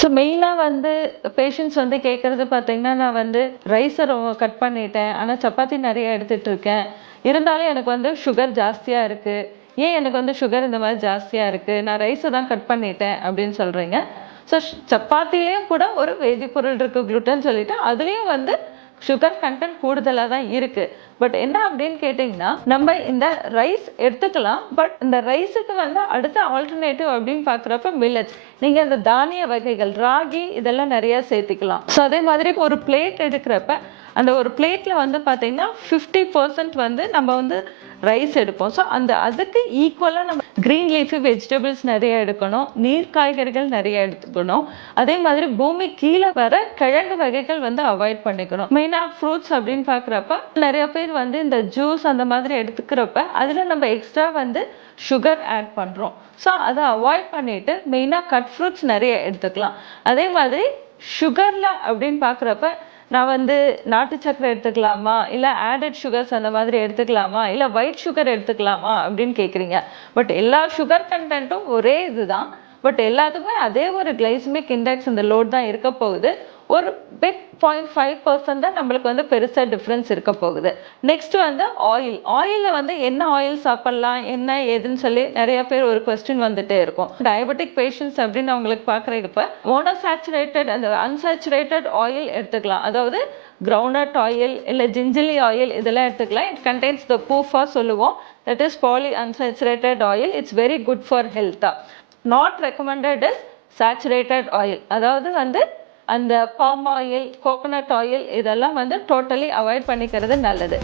So மெயினாக வந்து patients வந்து கேட்குறது பார்த்தீங்கன்னா, நான் வந்து ரைஸை கட் பண்ணிட்டேன். ஆனால் சப்பாத்தி நிறைய எடுத்துட்டு இருக்கேன். இருந்தாலும் எனக்கு வந்து சுகர் ஜாஸ்தியா இருக்கு. ஏன் எனக்கு வந்து சுகர் இந்த மாதிரி ஜாஸ்தியா இருக்கு? நான் ரைஸை தான் கட் பண்ணிட்டேன் அப்படின்னு சொல்றீங்க. ஸோ சப்பாத்திலேயும் கூட ஒரு வேதிப்பொருள் இருக்கு குளுட்டன் சொல்லிட்டு, அதுலேயும் வந்து சுகர் கண்டென்ட் கூடுதலாக தான் இருக்கு. பட் என்ன அப்படின்னு கேட்டிங்கன்னா, நம்ம இந்த ரைஸ் எடுத்துக்கலாம். பட் இந்த ரைஸுக்கு வந்து அடுத்த ஆல்டர்னேட்டிவ் அப்படின்னு பார்க்குறப்ப மில்லட்ஸ். நீங்கள் இந்த தானிய வகைகள் ராகி இதெல்லாம் நிறையா சேர்த்துக்கலாம். ஸோ அதே மாதிரி ஒரு பிளேட் எடுக்கிறப்ப அந்த ஒரு பிளேட்டில் வந்து பார்த்தீங்கன்னா 50% வந்து நம்ம வந்து ரைஸ் எடுப்போம். ஸோ அதுக்கு ஈக்குவலாக நம்ம க்ரீன் லீஃபி வெஜிடபிள்ஸ் நிறைய எடுக்கணும், நீர் காய்கறிகள் நிறைய எடுத்துக்கணும். அதே மாதிரி பூமி கீழே வர கிழங்கு வகைகள் வந்து அவாய்ட் பண்ணிக்கணும். மெயினாக ஃப்ரூட்ஸ் அப்படின்னு பார்க்குறப்ப நிறைய பேர் வந்து இந்த ஜூஸ் அந்த மாதிரி எடுத்துக்கிறப்ப அதில் நம்ம எக்ஸ்ட்ரா வந்து சுகர் ஆட் பண்ணுறோம். ஸோ அதை அவாய்ட் பண்ணிவிட்டு மெயினாக கட் ஃப்ரூட்ஸ் நிறைய எடுத்துக்கலாம். அதே மாதிரி சுகரில் அப்படின்னு பார்க்குறப்ப நான் வந்து நாட்டு சக்கரை எடுத்துக்கலாமா, இல்லை ஆடட் சுகர்ஸ் அந்த மாதிரி எடுத்துக்கலாமா, இல்லை ஒயிட் சுகர் எடுத்துக்கலாமா அப்படின்னு கேட்குறீங்க. பட் எல்லா சுகர் கண்டென்ட்டும் ஒரே இதுதான். பட் எல்லாத்துக்குமே அதே ஒரு கிளைசமிக் இண்டெக்ஸ் இந்த லோட் தான் இருக்க போகுது. ஒரு பிக் 0.5% தான் நம்மளுக்கு வந்து பெருசாக டிஃப்ரென்ஸ் இருக்க போகுது. நெக்ஸ்ட் வந்து ஆயில். ஆயிலில் வந்து என்ன ஆயில் சாப்பிட்லாம், என்ன ஏதுன்னு சொல்லி நிறைய பேர் ஒரு கொஸ்டின் வந்துட்டே இருக்கும். டயபெட்டிக் பேஷண்ட்ஸ் அப்படின்னு அவங்களுக்கு பார்க்குறப்ப மோனோசாச்சுரேட்டட் அந்த அன்சாச்சுரேட்டட் ஆயில் எடுத்துக்கலாம். அதாவது கிரவுண்ட்நட் ஆயில் இல்லை ஜிஞ்சலி ஆயில் இதெல்லாம் எடுத்துக்கலாம். இட் கண்டெய்ன்ஸ் த பூஃபா சொல்லுவோம். That is poly unsaturated oil. It's very good for ஹெல்த்தா. Not recommended is saturated oil. அதாவது வந்து அந்த பாம் ஆயில், கோகோனட் ஆயில் இதெல்லாம் வந்து டோட்டலி அவாய்ட் பண்ணிக்கிறது நல்லது.